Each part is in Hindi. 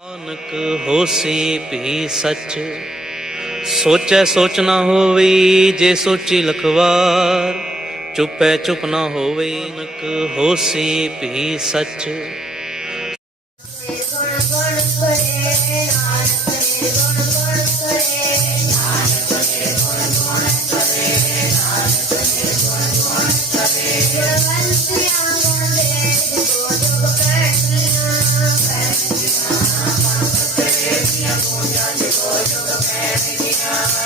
ਨਾਨਕ ਹੋਸੀ ਭੀ ਸੱਚ, ਸੋਚੈ ਸੋਚ ਨਾ ਹੋਵੇ, ਜੇ ਸੋਚੀ ਲਖਵਾਰ, ਚੁੱਪੈ ਚੁੱਪ ਨਾ ਹੋਵੇ, ਨਾਨਕ ਹੋਸੀ ਭੀ ਸੱਚ।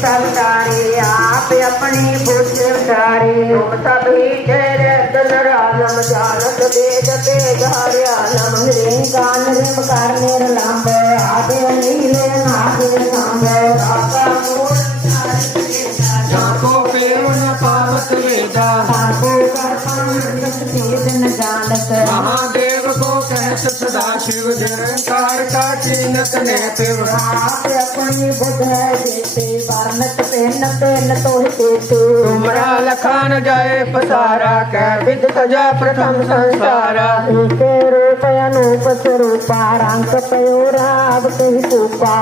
सरकारी आप अपनी बुद्ध सारी तुम तेरे दलर आलम जानत वेद वेद हरियालम रीम कान रीम कार निर्लंब आदि नीले नागे सांब आपका मूल जाको पेवन पावत वेदा जाको कर्पण नित जानत महादेव को कहत सदा शिव निरंकार का चिन्हत ने तिवहात अपन बुध पे न पे तुमरा लखान जाए पसारा कह विद तजा प्रथम संसारा। के रूप अनुप स्वरूपा रांग पयोरा अब कही कूपा